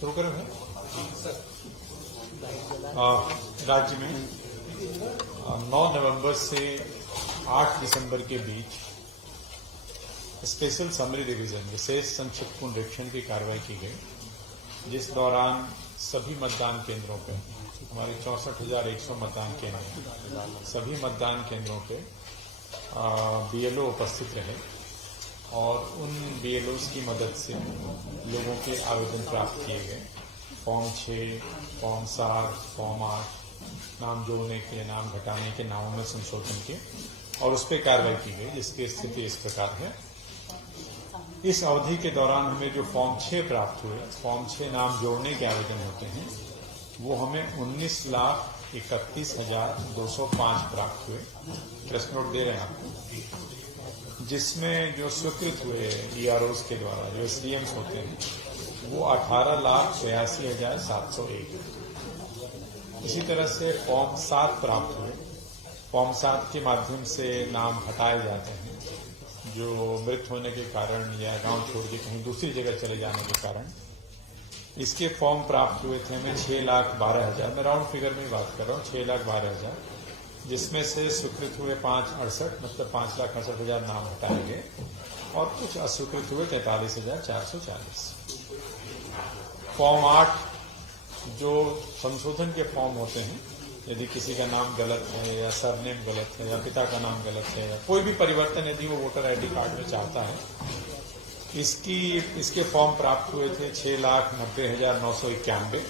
शुरू करें है? राज्य में 9 नवंबर से 8 दिसंबर के बीच स्पेशल समरी रिवीजन विशेष संक्षिप्त पुनरीक्षण की कार्रवाई की गई, जिस दौरान सभी मतदान केंद्रों पर हमारे 64,100 मतदान केंद्र हैं, सभी मतदान केंद्रों पे बीएलओ उपस्थित रहे और उन बीएलओ की मदद से लोगों के आवेदन प्राप्त किए गए। फॉर्म 6, फॉर्म 7, फॉर्म 8, नाम जोड़ने के, नाम घटाने के, नामों में संशोधन के, और उस पर कार्रवाई की गई, जिसकी स्थिति इस प्रकार है। इस अवधि के दौरान हमें जो फॉर्म 6 प्राप्त हुए, फॉर्म 6 नाम जोड़ने के आवेदन होते हैं, वो हमें 19,31,205 प्राप्त हुए। प्रेस नोट दे रहे हैं आपको, जिसमें जो स्वीकृत हुए ईआरओज के द्वारा, जो एसडीएम्स होते हैं, वो 18,82,701। इसी तरह से फॉर्म 7 प्राप्त हुए। फॉर्म 7 के माध्यम से नाम हटाए जाते हैं, जो मृत होने के कारण या गांव छोड़ के कहीं दूसरी जगह चले जाने के कारण। इसके फॉर्म प्राप्त हुए थे हमें 6,12,000, मैं राउंड फिगर में ही बात कर रहा हूँ, 6,12,000, जिसमें से स्वीकृत हुए 568, मतलब 5,68,000 नाम हटाए गए, और कुछ अस्वीकृत हुए 43,440। फॉर्म 8 जो संशोधन के फॉर्म होते हैं, यदि किसी का नाम गलत है या सरनेम गलत है या पिता का नाम गलत है या कोई भी परिवर्तन यदि वो वोटर आईडी कार्ड में चाहता है, इसके फॉर्म प्राप्त हुए थे 6,90,991,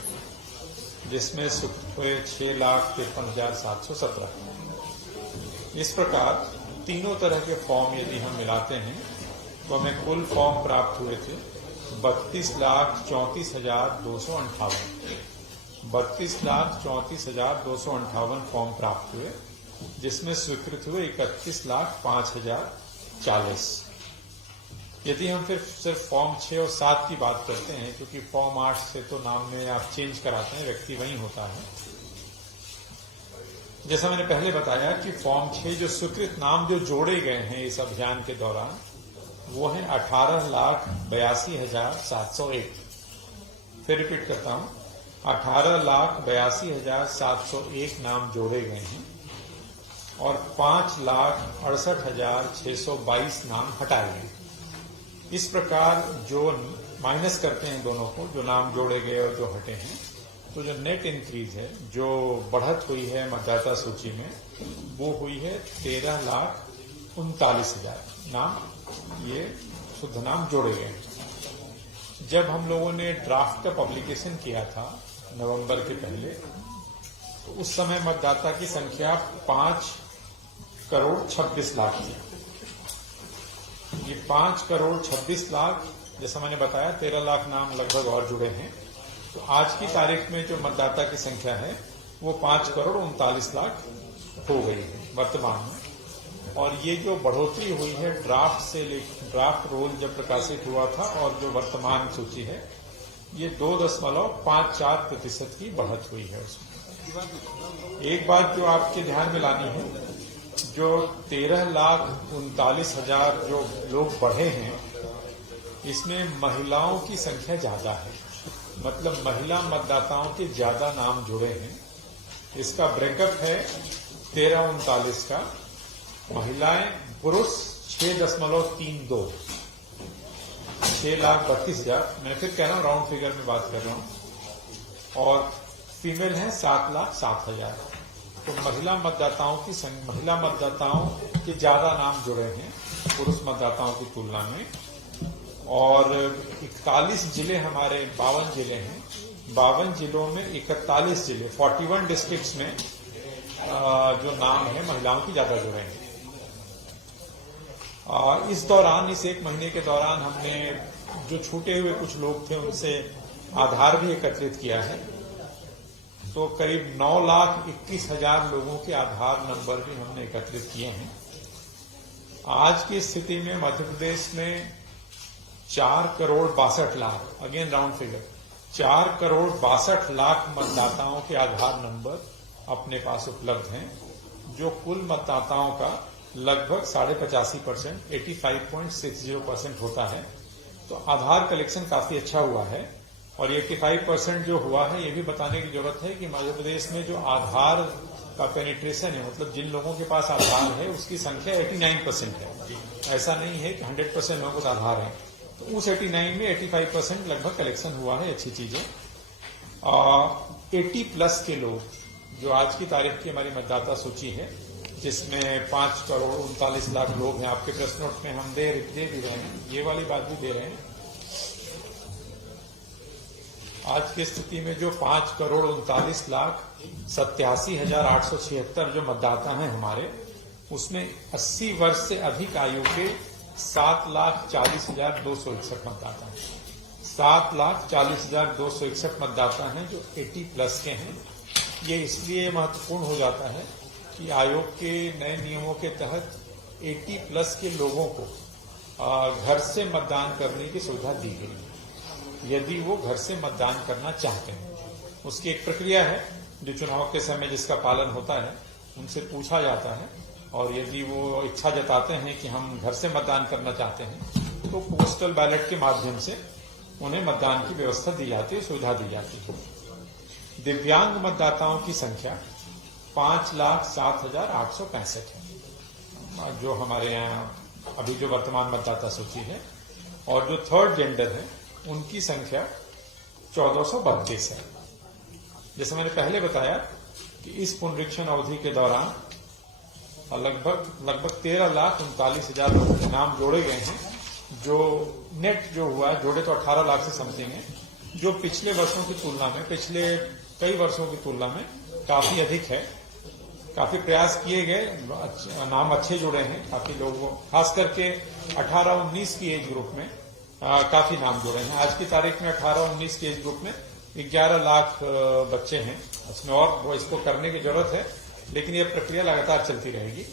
जिसमें स्वीकृत हुए 6,53,717। इस प्रकार तीनों तरह के फॉर्म यदि हम मिलाते हैं तो हमें कुल फॉर्म प्राप्त हुए थे 32,34,258। 32,34,258 फॉर्म प्राप्त हुए, जिसमें स्वीकृत हुए 31,05,040। यदि हम फिर सिर्फ फॉर्म 6 और 7 की बात करते हैं, क्योंकि फॉर्म 8 से तो नाम में आप चेंज कराते हैं, व्यक्ति वही होता है। जैसा मैंने पहले बताया कि फॉर्म 6 जो स्वीकृत नाम जो जोड़े गए हैं इस अभियान के दौरान, वो है 18,82,701। फिर रिपीट करता हूं, 18,82,701 नाम जोड़े गए हैं और 5,68,622 नाम हटाए गए। इस प्रकार जो माइनस करते हैं दोनों को, जो नाम जोड़े गए और जो हटे हैं, तो जो नेट इंक्रीज है, जो बढ़त हुई है मतदाता सूची में, वो हुई है 13,39,000 नाम, ये शुद्ध नाम जोड़े गए हैं। जब हम लोगों ने ड्राफ्ट का पब्लिकेशन किया था नवंबर के पहले, तो उस समय मतदाता की संख्या 5,26,00,000 थी। ये 5,26,00,000, जैसा मैंने बताया 13 लाख नाम लगभग और जुड़े हैं, तो आज की तारीख में जो मतदाता की संख्या है वो 5,39,00,000 हो गई है वर्तमान में। और ये जो बढ़ोतरी हुई है ड्राफ्ट रोल जब प्रकाशित हुआ था और जो वर्तमान सूची है, ये 2.54% की बढ़त हुई है उसमें। एक बात जो आपके ध्यान में लानी है, जो 13,39,000 जो लोग बढ़े हैं, इसमें महिलाओं की संख्या ज्यादा है, मतलब महिला मतदाताओं के ज्यादा नाम जुड़े हैं। इसका ब्रेकअप है 13,39 का, महिलाएं पुरुष 6.32, 6,32,000, मैं फिर कह रहा हूं राउंड फिगर में बात कर रहा हूं, और फीमेल है 7,07,000। तो महिला मतदाताओं के ज्यादा नाम जुड़े हैं पुरुष मतदाताओं की तुलना में। और 41 जिले हमारे, 52 जिले हैं, 52 जिलों में 41 जिले, 41 डिस्ट्रिक्ट्स में जो नाम है महिलाओं की ज्यादा जुड़े हैं। इस दौरान, इस एक महीने के दौरान हमने जो छूटे हुए कुछ लोग थे उनसे आधार भी एकत्रित किया है, तो करीब 9,21,000 लोगों के आधार नंबर भी हमने एकत्रित किए हैं। आज की स्थिति में मध्य प्रदेश में 4,62,00,000, अगेन राउंड फिगर, 4,62,00,000 मतदाताओं के आधार नंबर अपने पास उपलब्ध हैं, जो कुल मतदाताओं का लगभग 85%, 85.60% होता है। तो आधार कलेक्शन काफी अच्छा हुआ है और 85% जो हुआ है, ये भी बताने की जरूरत है कि मध्य प्रदेश में जो आधार का पेनिट्रेशन है, मतलब जिन लोगों के पास आधार है उसकी संख्या 89% है। ऐसा नहीं है कि 100% लोगों को आधार है। तो उस 89 में 85% लगभग कलेक्शन हुआ है, अच्छी चीज है। 80 प्लस के लोग जो आज की तारीख की हमारी मतदाता सूची है, जिसमें 5 करोड़ 39 लाख लोग हैं, आपके प्रेस नोट में हम दे भी रहे हैं, ये वाली बात भी दे रहे हैं। आज की स्थिति में जो 5 करोड़ 39 लाख 87,876 जो मतदाता हैं हमारे, उसमें 80 वर्ष से अधिक आयु के 7,40,261 मतदाता हैं। 7,40,261 मतदाता हैं जो 80 प्लस के हैं। ये इसलिए महत्वपूर्ण हो जाता है कि आयोग के नए नियमों के तहत 80 प्लस के लोगों को घर से मतदान करने की सुविधा दी गई है, यदि वो घर से मतदान करना चाहते हैं। उसकी एक प्रक्रिया है जो चुनाव के समय जिसका पालन होता है, उनसे पूछा जाता है, और यदि वो इच्छा जताते हैं कि हम घर से मतदान करना चाहते हैं तो पोस्टल बैलेट के माध्यम से उन्हें मतदान की व्यवस्था दी जाती है, सुविधा दी जाती है। दिव्यांग मतदाताओं की संख्या 5,07,865 है, जो हमारे यहाँ अभी जो वर्तमान मतदाता सूची है। और जो थर्ड जेंडर है उनकी संख्या 1432 है। जैसे मैंने पहले बताया कि इस पुनरीक्षण अवधि के दौरान लगभग 13,39,000 लोगों के नाम जोड़े गए हैं। जो नेट जो हुआ है, जोड़े तो 18 लाख से समथिंग है, जो पिछले वर्षों की तुलना में, पिछले कई वर्षों की तुलना में काफी अधिक है। काफी प्रयास किए गए, नाम अच्छे जुड़े हैं, काफी लोगों, खास करके 18-19 की एज ग्रुप में काफी नाम जुड़े हैं। आज की तारीख में 18-19 के एज ग्रुप में 11 लाख बच्चे हैं। इसमें और वो इसको करने की जरूरत है, लेकिन ये प्रक्रिया लगातार चलती रहेगी।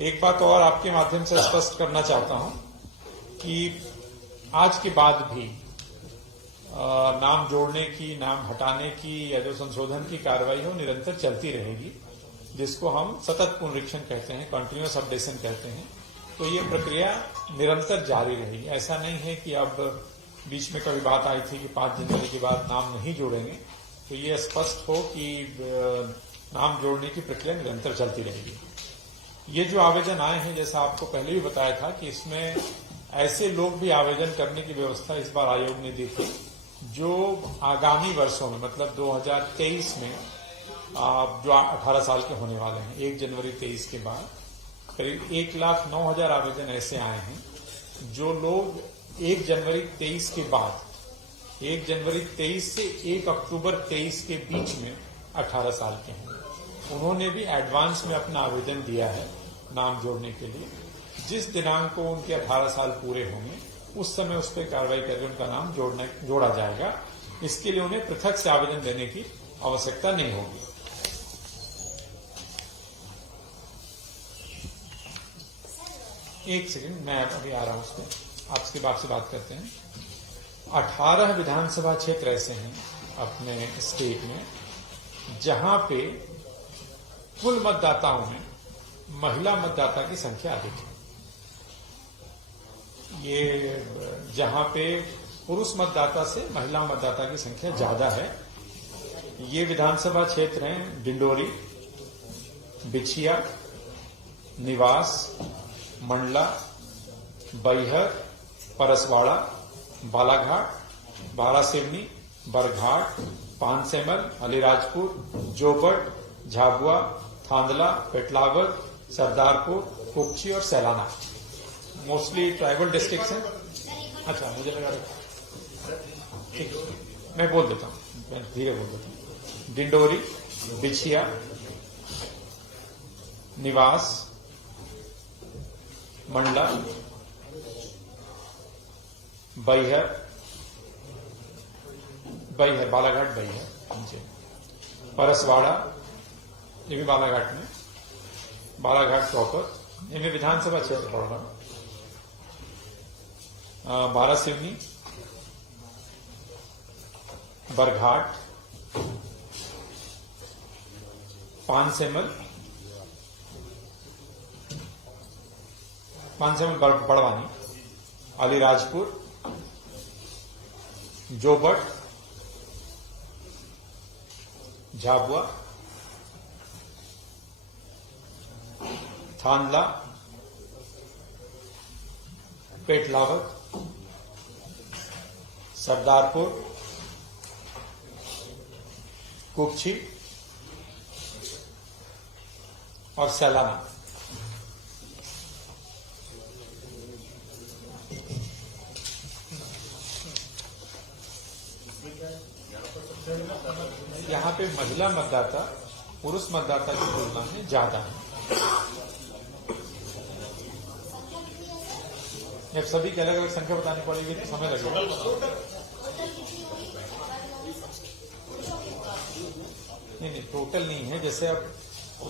एक बात और आपके माध्यम से स्पष्ट करना चाहता हूं कि आज के बाद भी नाम जोड़ने की, नाम हटाने की या जो संशोधन की कार्रवाई है वो निरंतर चलती रहेगी, जिसको हम सतत पुनरीक्षण कहते हैं, कंटिन्यूअस अपडेशन कहते हैं। तो ये प्रक्रिया निरंतर जारी रहेगी। ऐसा नहीं है कि अब बीच में कभी बात आई थी कि 5 जनवरी के बाद नाम नहीं जोड़ेंगे। तो ये स्पष्ट हो कि नाम जोड़ने की प्रक्रिया निरंतर चलती रहेगी। ये जो आवेदन आए हैं, जैसा आपको पहले भी बताया था कि इसमें ऐसे लोग भी आवेदन करने की व्यवस्था इस बार आयोग ने दी थी जो आगामी वर्षों में, मतलब 2023 में जो 18 साल के होने वाले हैं, 1 जनवरी 23 के बाद करीब 1,09,000 आवेदन ऐसे आए हैं जो लोग 1 जनवरी 23 के बाद, 1 जनवरी 23 से 1 अक्टूबर 23 के बीच में 18 साल के हैं। उन्होंने भी एडवांस में अपना आवेदन दिया है नाम जोड़ने के लिए। जिस दिनांक को उनके 18 साल पूरे होंगे उस समय उस पर कार्रवाई करके उनका नाम जोड़ा जाएगा। इसके लिए उन्हें पृथक से आवेदन देने की आवश्यकता नहीं होगी। एक सेकंड, मैं अभी आ रहा हूं उसको, आपसे बात करते हैं। 18 विधानसभा क्षेत्र ऐसे हैं अपने स्टेट में जहां पे कुल मतदाताओं में महिला मतदाता की संख्या अधिक है। ये जहां पे पुरुष मतदाता से महिला मतदाता की संख्या ज्यादा है, ये विधानसभा क्षेत्र हैं डिंडोरी, बिछिया, निवास, मंडला, बैहर, परसवाड़ा, बालाघाट, बारासिवनी, बरघाट, पानसेमल, अलीराजपुर, जोबट, झाबुआ, थांदला, पेटलावर, सरदारपुर, कुक्ची और सैलाना। मोस्टली ट्राइबल डिस्ट्रिक्ट्स हैं। अच्छा, मुझे लगा, ठीक, मैं बोल देता हूँ, मैं धीरे बोल देता हूँ। डिंडोरी, बिछिया, निवास, मंडला, बैहर, बालाघाट बैहर, परसवाड़ा, ये भी बालाघाट में, बालाघाट प्रॉपर, इनमें विधानसभा क्षेत्र पड़ रहा, बारासिवनी, बरघाट, पानसेमल, बड़वानी, अलीराजपुर, जोबट, झाबुआ, थांदला, पेटलावत, सरदारपुर, कुक्षी और सैलाना। यहाँ पे महिला मतदाता पुरुष मतदाता की तुलना में ज्यादा है। अब सभी की अलग अलग संख्या बतानी पड़ेगी तो समय लगेगा। नहीं, टोटल नहीं है। जैसे अब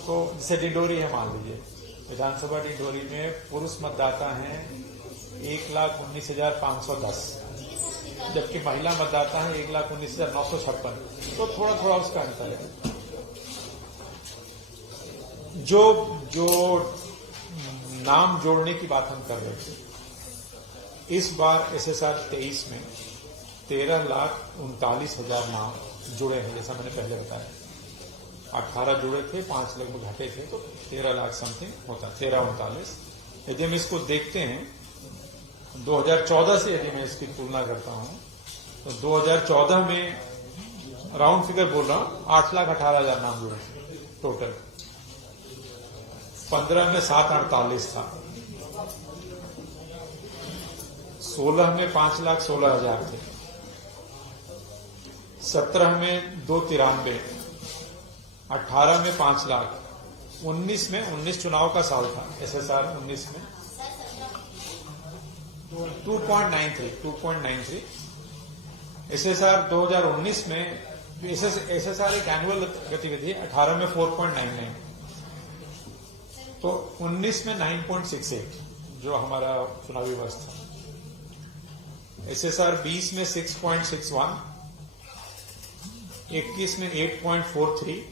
तो जैसे डिंडोरी है, मान लीजिए विधानसभा डिंडोरी में पुरुष मतदाता हैं 1,19,510, जबकि महिला मतदाता है 1,19,956। तो थोड़ा थोड़ा उसका अंतर है। जो नाम जोड़ने की बात हम कर रहे थे, इस बार SSR 23 में 13,39,000 नाम जुड़े हैं। जैसा मैंने पहले बताया, 18 जुड़े थे, 5 लगभग घटे थे, तो 13 लाख समथिंग होता, 1339। यदि हम इसको देखते हैं 2014 से, यदि मैं इसकी तुलना करता हूं तो 2014 में राउंड फिगर बोल रहा हूं 8,18,000 नाम जुड़े थे टोटल। 15 में 7,48 था, 16 में 5,16,000 थे, 17 में 2,93, 18 में 5 लाख, 19 में 19 चुनाव का साल था, SSR 19 में 2.93 SSR 2019 में SSR एक एनुअल गतिविधि है, 18 में 4.99, तो 19 में 9.68 जो हमारा चुनावी वर्ष था। SSR 20 में 6.61, 21 में 8.43,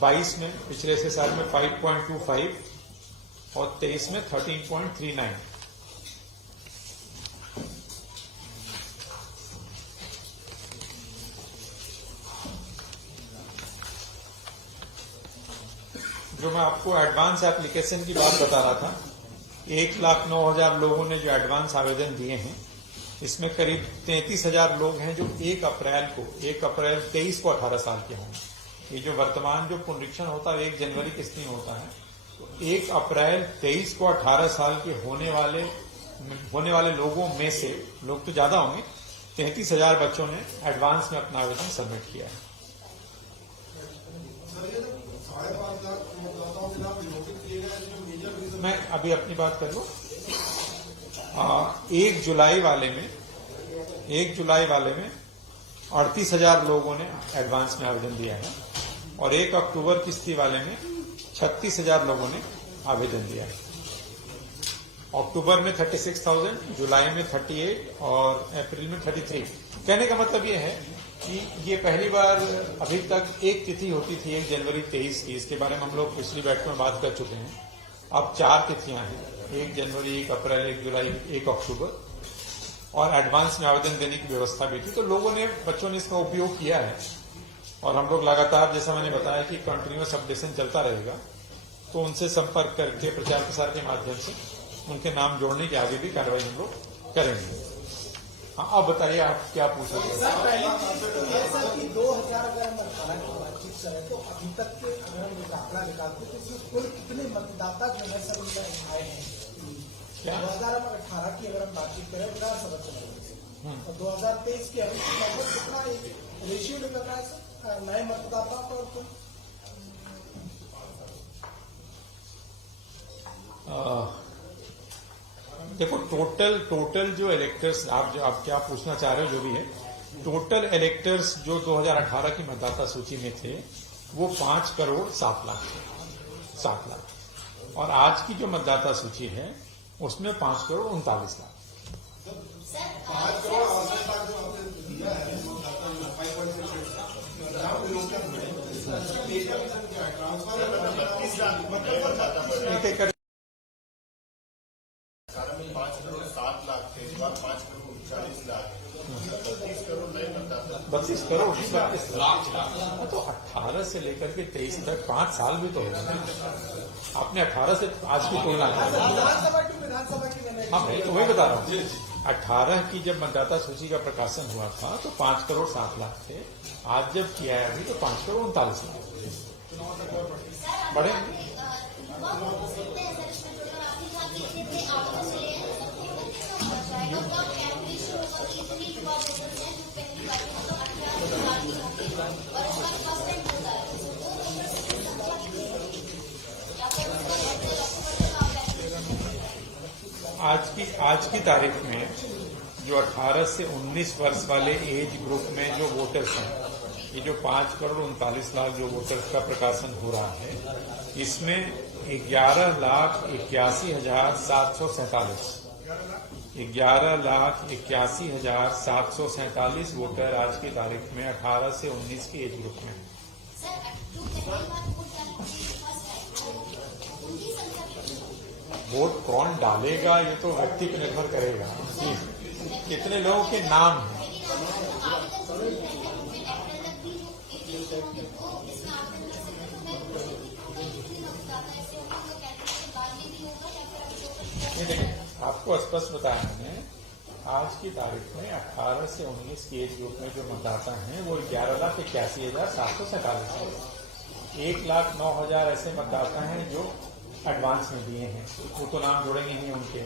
22 में पिछले SSR में 5.25 और 23 में 13.39। जो मैं आपको एडवांस एप्लीकेशन की बात बता रहा था, 1,09,000 लोगों ने जो एडवांस आवेदन दिए हैं, इसमें करीब 33,000 लोग हैं जो 1 अप्रैल 23 को 18 साल के होंगे। ये जो वर्तमान जो पुनरीक्षण होता है 1 जनवरी किस दिन होता है, तो 1 अप्रैल 23 को 18 साल के होने वाले लोगों में से, लोग तो ज्यादा होंगे, 33,000 बच्चों ने एडवांस में अपना आवेदन सबमिट किया है। मैं अभी अपनी बात कर लूं। 1 जुलाई वाले में 38,000 लोगों ने एडवांस में आवेदन दिया है और 1 अक्टूबर की स्थिति वाले में 36,000 लोगों ने आवेदन दिया है। अक्टूबर में 36,000, जुलाई में 38 और अप्रैल में 33। कहने का मतलब ये है कि ये पहली बार, अभी तक एक तिथि होती थी 1 जनवरी 23 की, इसके बारे में हम लोग पिछली बैठक में बात कर चुके हैं। अब 4 तिथियां हैं, 1 जनवरी, 1 अप्रैल, 1 जुलाई, 1 अक्टूबर, और एडवांस में आवेदन देने की व्यवस्था भी थी। तो लोगों ने, बच्चों ने इसका उपयोग किया है और हम लोग लगातार, जैसा मैंने बताया कि कंटिन्यूअस अपडेशन चलता रहेगा, तो उनसे संपर्क करके प्रचार प्रसार के माध्यम से उनके नाम जोड़ने की आगे भी कार्रवाई हम लोग करेंगे। हाँ, अब बताइए आप क्या पूछ रहे हैं। सर, पहली चीज कि 2000 अगर हम 18 की बातचीत करें तो अभी तक के अगर हम आंकड़ा निकालते तो इसमें कुल कितने मतदाता जो है सर उनका आए हैं? 2018 की अगर हम बातचीत करें विधानसभा चुनाव और 2023 के अभी लगभग कितना रेशियो निकल रहा है सर नए मतदाता पर? देखो, टोटल जो इलेक्टर्स, आप क्या पूछना चाह रहे हो, जो भी है, टोटल इलेक्टर्स जो 2018 की मतदाता सूची में थे वो 5,07,00,000 और आज की जो मतदाता सूची है उसमें 5,39,00,000। 32 करोड़ 32 लाख। तो 18 से लेकर के 23 तक 5 साल भी तो हो गए। आपने 18 से आज की तुलना है। विधानसभा की हाँ, मैं तो वही बता रहा हूँ। 18 की जब मतदाता सूची का प्रकाशन हुआ था तो 5 करोड़ 7 लाख थे। आज जब किया है अभी तो 5 करोड़ 39 लाख बढ़े। आज की तारीख में जो 18 से 19 वर्ष वाले एज ग्रुप में जो वोटर्स हैं, ये जो 5 करोड़ 39 लाख जो वोटर्स का प्रकाशन हो रहा है, इसमें 11,81,747 11,81,747 वोटर आज की तारीख में 18 से 19 की एज ग्रुप में। वोट कौन डालेगा ये तो व्यक्ति पर निर्भर करेगा कि कितने लोगों के नाम हैं। आपको स्पष्ट बताया मैंने, आज की तारीख में 18 से 19 की एज ग्रुप में जो मतदाता हैं वो 11,81,747 है। 1,09,000 ऐसे मतदाता हैं जो एडवांस में दिए हैं, वो तो नाम जोड़ेंगे ही उनके।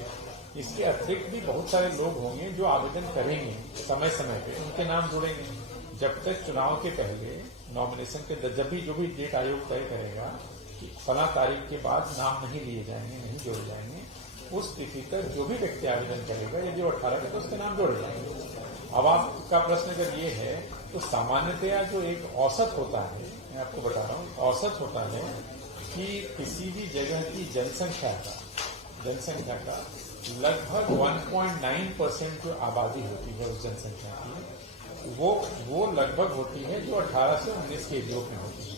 इसके अतिरिक्त भी बहुत सारे लोग होंगे जो आवेदन करेंगे समय समय पे, उनके नाम जोड़ेंगे। जब तक चुनाव के पहले नॉमिनेशन के जब भी जो भी डेट आयोग तय करेगा कि फला तारीख के बाद नाम नहीं लिए जाएंगे, नहीं जोड़े जाएंगे, उस तिथि तक जो भी व्यक्ति आवेदन करेगा या जो 18 का तो उसके नाम जोड़े जाएंगे। अब आपका प्रश्न अगर ये है तो सामान्यतया जो एक औसत होता है, मैं आपको बता रहा हूँ, औसत होता है कि किसी भी जगह की जनसंख्या का लगभग 1.9% जो आबादी होती है उस जनसंख्या की, वो लगभग होती है जो 18 से 19 के ग्रुप में होती है।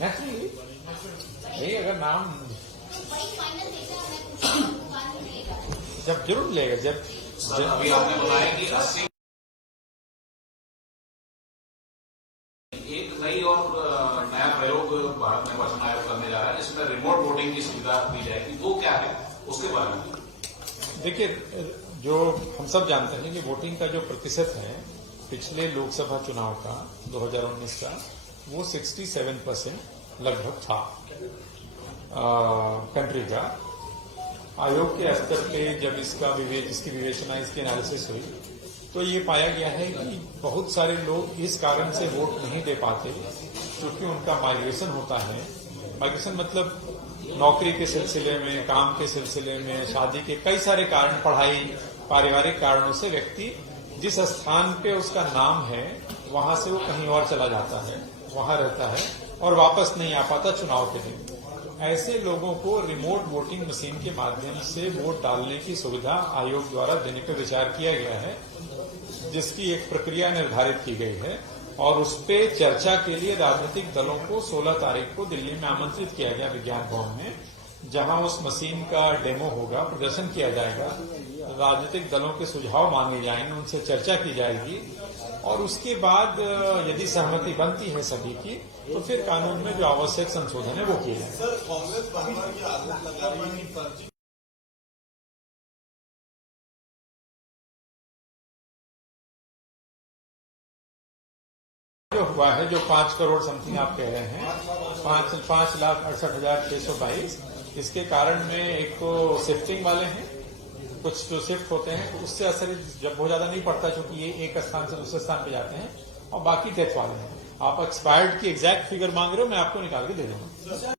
नेचुरली नहीं, अगर नाम जब जरूर लेगा, जब अभी आपने बताया कि 80 एक नई और नया प्रयोग भारत निर्वाचन आयोग करने जा रहा है, इसमें रिमोट वोटिंग की सुविधा दी जाएगी। वो क्या है, उसके बारे में देखिए, जो हम सब जानते हैं कि वोटिंग का जो प्रतिशत है पिछले लोकसभा चुनाव का 2019 का, वो 67% लगभग था कंट्री का। आयोग के स्तर पे जब इसकी विवेचना, इसकी एनालिसिस हुई तो ये पाया गया है कि बहुत सारे लोग इस कारण से वोट नहीं दे पाते क्योंकि उनका माइग्रेशन होता है। माइग्रेशन मतलब नौकरी के सिलसिले में, काम के सिलसिले में, शादी के कई सारे कारण, पढ़ाई, पारिवारिक कारणों से व्यक्ति जिस स्थान पे उसका नाम है वहां से वो कहीं और चला जाता है, वहां रहता है और वापस नहीं आ पाता चुनाव के दिन। ऐसे लोगों को रिमोट वोटिंग मशीन के माध्यम से वोट डालने की सुविधा आयोग द्वारा देने पर विचार किया गया है, जिसकी एक प्रक्रिया निर्धारित की गई है और उस पे चर्चा के लिए राजनीतिक दलों को 16 तारीख को दिल्ली में आमंत्रित किया गया विज्ञान भवन में, जहां उस मशीन का डेमो होगा, प्रदर्शन किया जाएगा, राजनीतिक दलों के सुझाव मांगे जाएंगे, उनसे चर्चा की जाएगी और उसके बाद यदि सहमति बनती है सभी की तो फिर कानून में जो आवश्यक संशोधन है वो किए जाएंगे। सर, कांग्रेस बार-बार ये आरोप लगा रही है कि फर्जी जो हुआ है, जो 5 करोड़ समथिंग आप कह रहे हैं, 5,68,622, इसके कारण में एक तो शिफ्टिंग वाले हैं, कुछ जो शिफ्ट होते हैं तो उससे असर जब बहुत ज्यादा नहीं पड़ता क्योंकि ये एक स्थान से दूसरे स्थान पे जाते हैं, और बाकी डेथ वाले हैं। आप एक्सपायर्ड की एग्जैक्ट फिगर मांग रहे हो, मैं आपको निकाल के दे दूंगा।